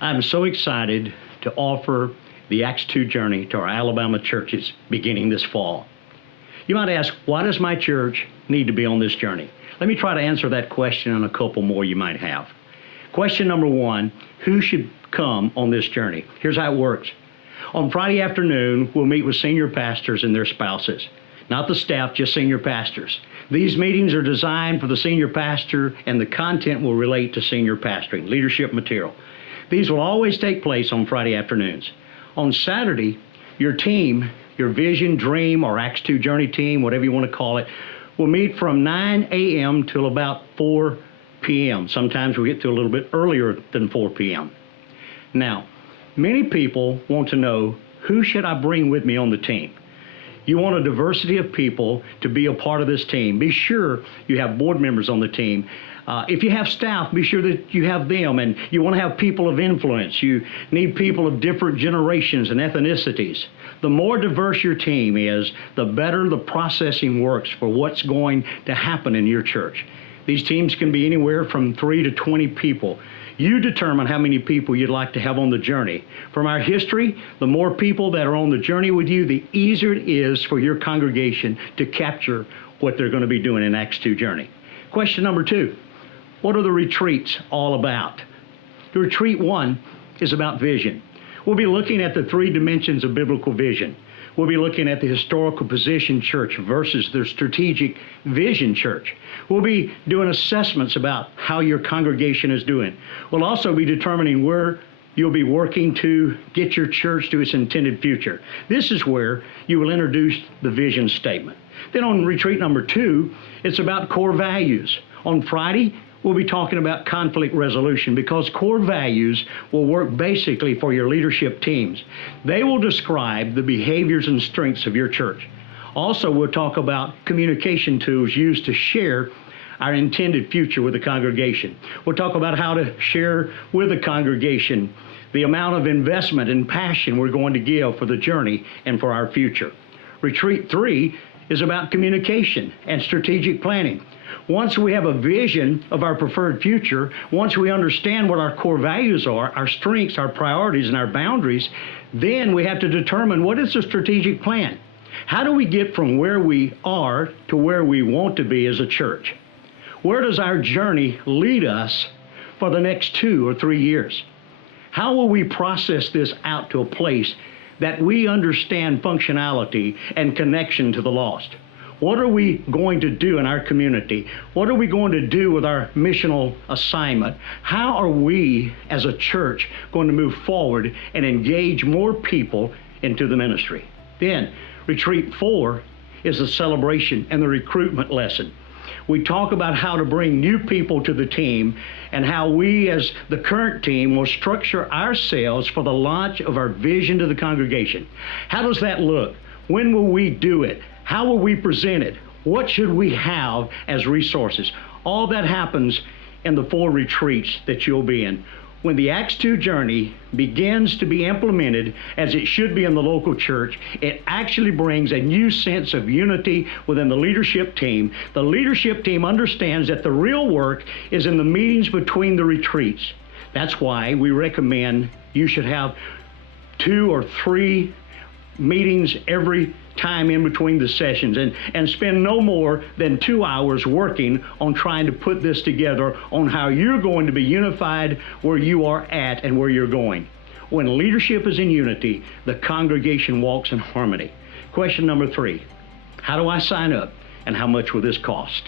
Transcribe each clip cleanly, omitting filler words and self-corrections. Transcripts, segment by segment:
I'm so excited to offer the Acts 2 journey to our Alabama churches beginning this fall. You might ask, why does my church need to be on this journey? Let me try to answer that question and a couple more you might have. Question number one, who should come on this journey? Here's how it works. On Friday afternoon, we'll meet with senior pastors and their spouses. Not the staff, just senior pastors. These meetings are designed for the senior pastor, and the content will relate to senior pastoring, leadership material. These will always take place on Friday afternoons. On Saturday, your team, your vision, dream, or Acts 2 journey team, whatever you want to call it, will meet from 9 a.m. till about 4 p.m. Sometimes we get to a little bit earlier than 4 p.m. Now, many people want to know, who should I bring with me on the team? You want a diversity of people to be a part of this team. Be sure you have board members on the team. If you have staff, be sure that you have them, and you want to have people of influence. You need people of different generations and ethnicities. The more diverse your team is, the better the processing works for what's going to happen in your church. These teams can be anywhere from 3 to 20 people. You determine how many people you'd like to have on the journey. From our history, the more people that are on the journey with you, the easier it is for your congregation to capture what they're going to be doing in Acts 2 journey. Question number two, what are the retreats all about? The retreat one is about vision. We'll be looking at the 3 dimensions of biblical vision. We'll be looking at the historical position church versus the strategic vision church. We'll be doing assessments about how your congregation is doing. We'll also be determining where you'll be working to get your church to its intended future. This is where you will introduce the vision statement. Then on retreat number 2, it's about core values. On Friday, we'll be talking about conflict resolution, because core values will work basically for your leadership teams. They will describe the behaviors and strengths of your church. Also, we'll talk about communication tools used to share our intended future with the congregation. We'll talk about how to share with the congregation the amount of investment and passion we're going to give for the journey and for our future. Retreat 3 is about communication and strategic planning. Once we have a vision of our preferred future, once we understand what our core values are, our strengths, our priorities, and our boundaries, then we have to determine, what is the strategic plan? How do we get from where we are to where we want to be as a church? Where does our journey lead us for the next 2 or 3 years? How will we process this out to a place that we understand functionality and connection to the lost? What are we going to do in our community? What are we going to do with our missional assignment? How are we as a church going to move forward and engage more people into the ministry? Then, retreat 4 is the celebration and the recruitment lesson. We talk about how to bring new people to the team and how we as the current team will structure ourselves for the launch of our vision to the congregation. How does that look? When will we do it? How will we present it? What should we have as resources? All that happens in the 4 retreats that you'll be in. When the Acts 2 journey begins to be implemented, as it should be in the local church, it actually brings a new sense of unity within the leadership team. The leadership team understands that the real work is in the meetings between the retreats. That's why we recommend you should have 2 or 3 meetings every time in between the sessions, and spend no more than 2 hours working on trying to put this together on how you're going to be unified where you are at and where you're going. When leadership is in unity, the congregation walks in harmony. Question number 3, how do I sign up and how much will this cost?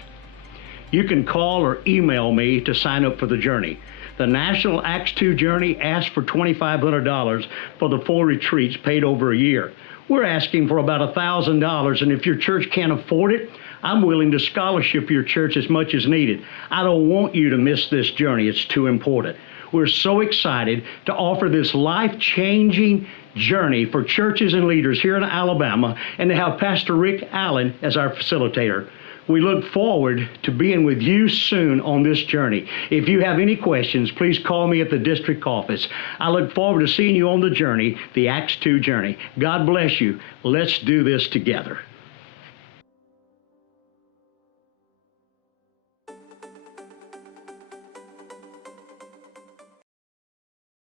You can call or email me to sign up for the journey. The National Acts 2 Journey asks for $2,500 for the 4 retreats paid over a year. We're asking for about $1,000, and if your church can't afford it, I'm willing to scholarship your church as much as needed. I don't want you to miss this journey. It's too important. We're so excited to offer this life-changing journey for churches and leaders here in Alabama, and to have Pastor Rick Allen as our facilitator. We look forward to being with you soon on this journey. If you have any questions, please call me at the district office. I look forward to seeing you on the journey, the Acts 2 journey. God bless you. Let's do this together.